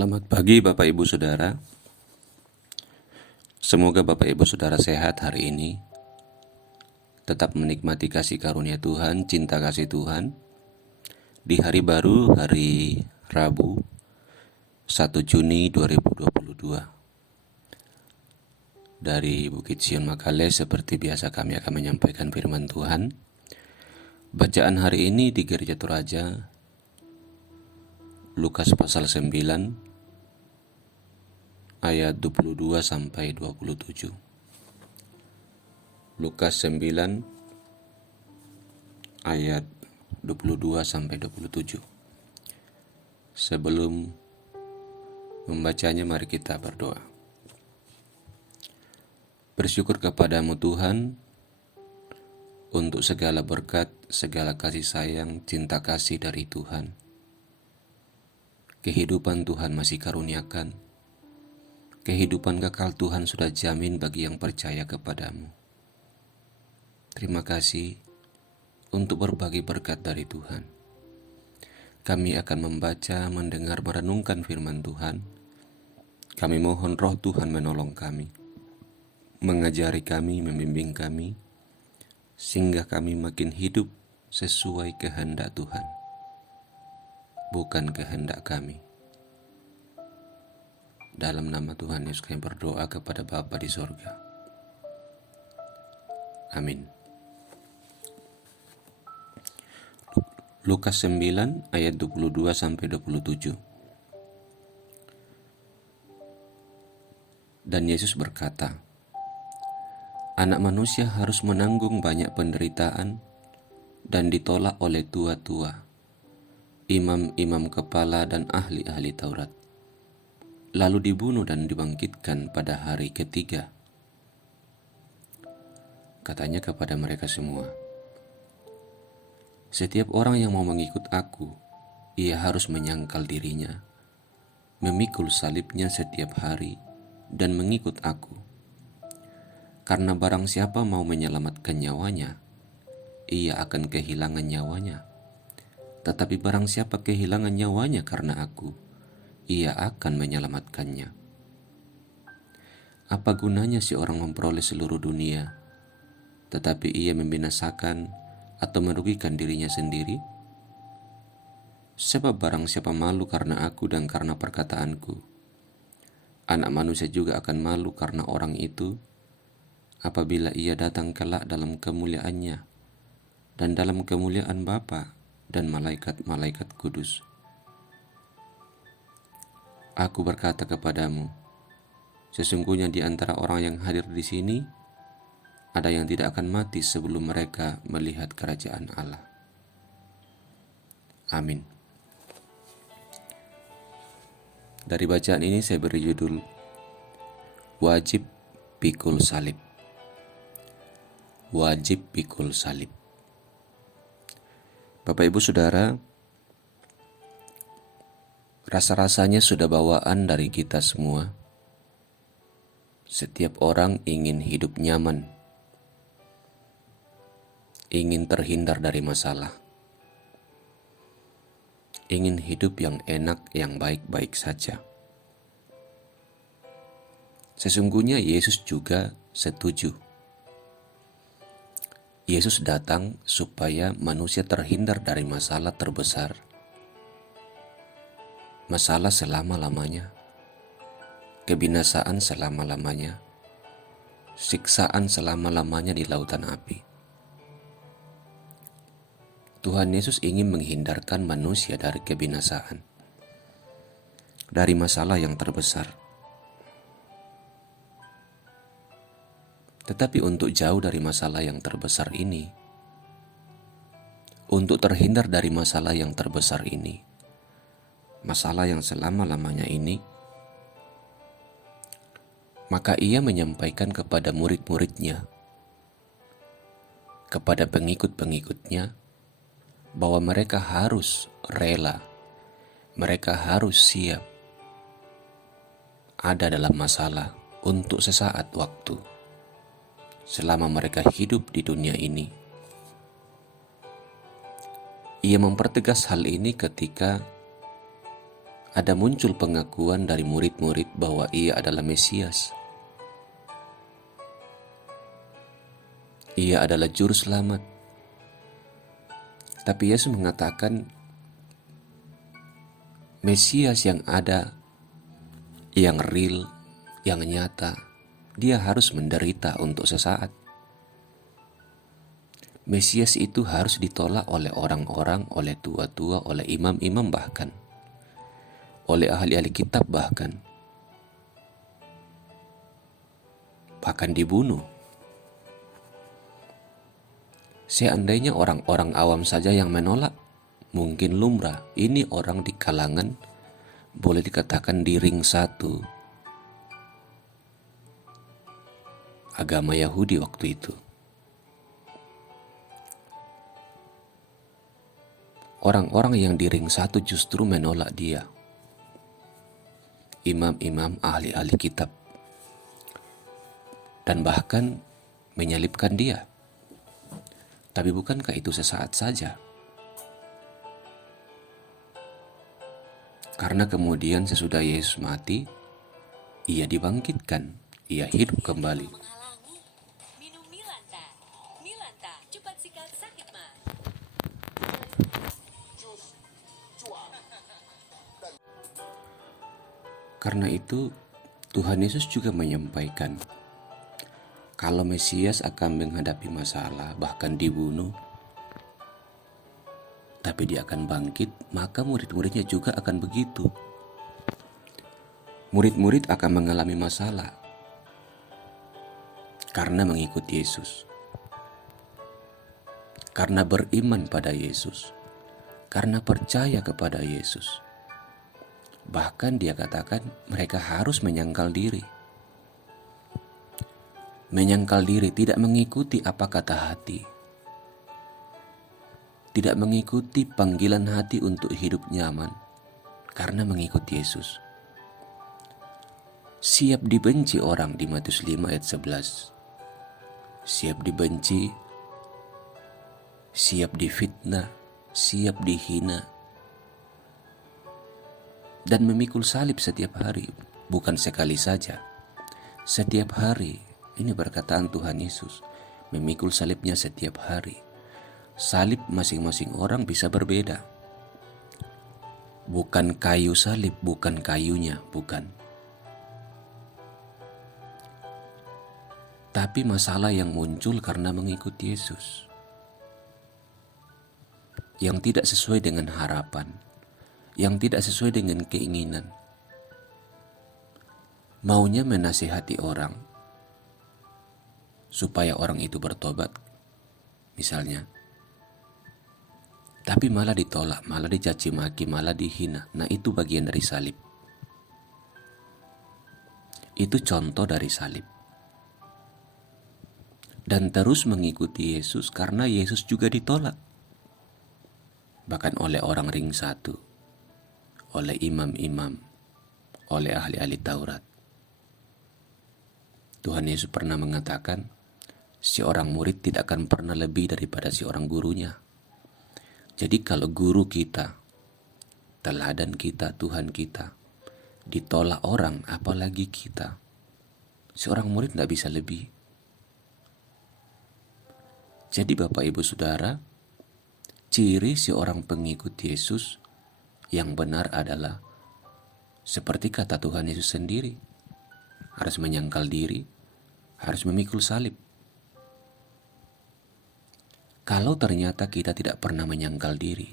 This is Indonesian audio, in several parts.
Selamat pagi Bapak Ibu Saudara. Semoga Bapak Ibu Saudara sehat hari ini, tetap menikmati kasih karunia Tuhan, cinta kasih Tuhan di hari baru, hari Rabu 1 Juni 2022. Dari Bukit Sion Makale, seperti biasa kami akan menyampaikan firman Tuhan. Bacaan hari ini di Gereja Toraja, Lukas pasal 9 ayat 22 sampai 27. Lukas 9 ayat 22 sampai 27. Sebelum membacanya, mari kita berdoa. Bersyukur kepadamu Tuhan untuk segala berkat, segala kasih sayang, cinta kasih dari Tuhan. Kehidupan Tuhan masih karuniakan. Kehidupan kekal Tuhan sudah jamin bagi yang percaya kepadamu. Terima kasih untuk berbagi berkat dari Tuhan. Kami akan membaca, mendengar, merenungkan firman Tuhan. Kami mohon Roh Tuhan menolong kami, mengajari kami, membimbing kami, sehingga kami makin hidup sesuai kehendak Tuhan, bukan kehendak kami. Dalam nama Tuhan Yesus kami berdoa kepada Bapa di sorga. Amin. Lukas 9 ayat 22 sampai 27. Dan Yesus berkata, Anak manusia harus menanggung banyak penderitaan dan ditolak oleh tua-tua, imam-imam kepala dan ahli-ahli Taurat, lalu dibunuh dan dibangkitkan pada hari ketiga. Katanya kepada mereka semua, setiap orang yang mau mengikut aku, ia harus menyangkal dirinya, memikul salibnya setiap hari, dan mengikut aku. Karena barang siapa mau menyelamatkan nyawanya, ia akan kehilangan nyawanya. Tetapi barang siapa kehilangan nyawanya karena aku, ia akan menyelamatkannya. Apa gunanya si orang memperoleh seluruh dunia, tetapi ia membinasakan atau merugikan dirinya sendiri? Sebab barang siapa malu karena aku dan karena perkataanku, Anak manusia juga akan malu karena orang itu, apabila ia datang kelak dalam kemuliaannya dan dalam kemuliaan Bapa dan malaikat-malaikat kudus. Aku berkata kepadamu, sesungguhnya di antara orang yang hadir di sini, ada yang tidak akan mati sebelum mereka melihat kerajaan Allah. Amin. Dari bacaan ini saya beri judul, Wajib Pikul Salib. Wajib pikul salib. Bapak Ibu Saudara, rasa-rasanya sudah bawaan dari kita semua. Setiap orang ingin hidup nyaman, ingin terhindar dari masalah, ingin hidup yang enak, yang baik-baik saja. Sesungguhnya Yesus juga setuju. Yesus datang supaya manusia terhindar dari masalah terbesar, masalah selama-lamanya, kebinasaan selama-lamanya, siksaan selama-lamanya di lautan api. Tuhan Yesus ingin menghindarkan manusia dari kebinasaan, dari masalah yang terbesar. Tetapi untuk jauh dari masalah yang terbesar ini, untuk terhindar dari masalah yang terbesar ini, masalah yang selama-lamanya ini, maka ia menyampaikan kepada murid-muridnya, kepada pengikut-pengikutnya, bahwa mereka harus rela, mereka harus siap ada dalam masalah untuk sesaat waktu, selama mereka hidup di dunia ini. Ia mempertegas hal ini ketika ada muncul pengakuan dari murid-murid bahwa ia adalah Mesias. Ia adalah juru selamat. Tapi Yesus mengatakan Mesias yang ada, yang real, yang nyata, dia harus menderita untuk sesaat. Mesias itu harus ditolak oleh orang-orang, oleh tua-tua, oleh imam-imam bahkan, oleh ahli-ahli kitab bahkan dibunuh. Seandainya orang-orang awam saja yang menolak, mungkin lumrah. Ini orang di kalangan, boleh dikatakan di ring satu agama Yahudi waktu itu. Orang-orang yang di ring satu justru menolak dia. Imam-imam, ahli-ahli kitab, dan bahkan menyalibkan dia. Tapi bukankah itu sesaat saja? Karena kemudian sesudah Yesus mati, ia dibangkitkan, ia hidup kembali. Minum Milanta. Milanta, cepat sikat sakit mah. Karena itu Tuhan Yesus juga menyampaikan, kalau Mesias akan menghadapi masalah, bahkan dibunuh, tapi dia akan bangkit, maka murid-muridnya juga akan begitu. Murid-murid akan mengalami masalah karena mengikuti Yesus, karena beriman pada Yesus, karena percaya kepada Yesus. Bahkan dia katakan mereka harus menyangkal diri. Menyangkal diri, tidak mengikuti apa kata hati, tidak mengikuti panggilan hati untuk hidup nyaman, karena mengikuti Yesus. Siap dibenci orang di Matius 5 ayat 11. Siap dibenci, siap difitnah, siap dihina, dan memikul salib setiap hari, bukan sekali saja, setiap hari. Ini perkataan Tuhan Yesus, memikul salibnya setiap hari. Salib masing-masing orang bisa berbeda. Bukan kayu salib, bukan kayunya, bukan. Tapi masalah yang muncul karena mengikuti Yesus, yang tidak sesuai dengan harapan, yang tidak sesuai dengan keinginan. Maunya menasihati orang supaya orang itu bertobat, misalnya. Tapi malah ditolak, malah dicaci maki, malah dihina. Nah, itu bagian dari salib. Itu contoh dari salib. Dan terus mengikuti Yesus karena Yesus juga ditolak. Bahkan oleh orang ring satu, oleh imam-imam, oleh ahli-ahli Taurat. Tuhan Yesus pernah mengatakan, seorang murid tidak akan pernah lebih daripada seorang gurunya. Jadi kalau guru kita, teladan kita, Tuhan kita, ditolak orang, apalagi kita, seorang murid tidak bisa lebih. Jadi Bapak Ibu Saudara, ciri seorang pengikut Yesus yang benar adalah seperti kata Tuhan Yesus sendiri, harus menyangkal diri, harus memikul salib. Kalau ternyata kita tidak pernah menyangkal diri,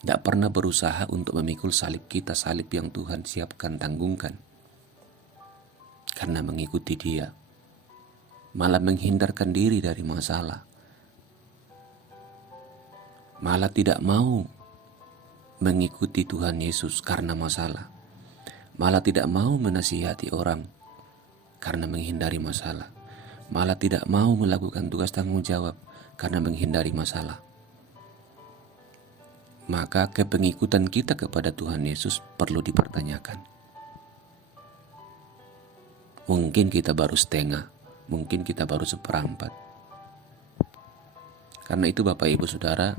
tidak pernah berusaha untuk memikul salib kita, salib yang Tuhan siapkan, tanggungkan, karena mengikuti Dia, malah menghindarkan diri dari masalah, malah tidak mau mengikuti Tuhan Yesus karena masalah, malah tidak mau menasihati orang karena menghindari masalah, malah tidak mau melakukan tugas tanggung jawab karena menghindari masalah. Maka kepengikutan kita kepada Tuhan Yesus perlu dipertanyakan. Mungkin kita baru setengah, mungkin kita baru seperempat. Karena itu Bapak Ibu Saudara,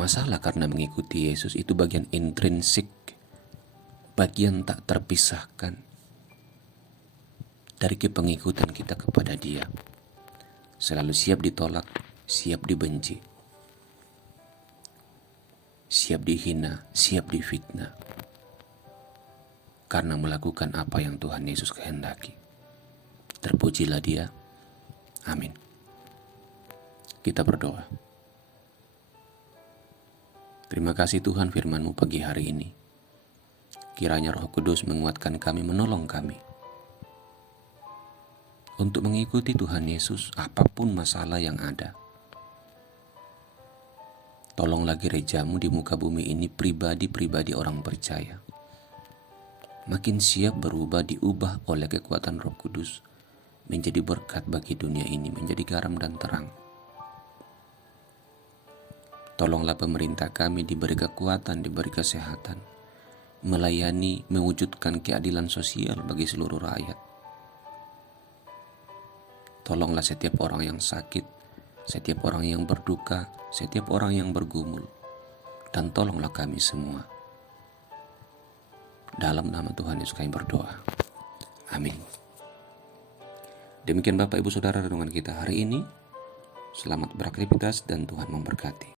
Masalah karena mengikuti Yesus itu bagian intrinsik, bagian tak terpisahkan dari kepengikutan kita kepada Dia. Selalu siap ditolak, siap dibenci, siap dihina, siap difitnah, karena melakukan apa yang Tuhan Yesus kehendaki. Terpujilah Dia. Amin. Kita berdoa. Terima kasih Tuhan firman-Mu pagi hari ini. Kiranya Roh Kudus menguatkan kami, menolong kami untuk mengikuti Tuhan Yesus apapun masalah yang ada. Tolonglah gereja-Mu di muka bumi ini, pribadi-pribadi orang percaya, makin siap berubah, diubah oleh kekuatan Roh Kudus, menjadi berkat bagi dunia ini, menjadi garam dan terang. Tolonglah pemerintah kami diberi kekuatan, diberi kesehatan, melayani, mewujudkan keadilan sosial bagi seluruh rakyat. Tolonglah setiap orang yang sakit, setiap orang yang berduka, setiap orang yang bergumul, dan tolonglah kami semua. Dalam nama Tuhan Yesus kami berdoa. Amin. Demikian Bapak Ibu Saudara renungan kita hari ini. Selamat beraktivitas dan Tuhan memberkati.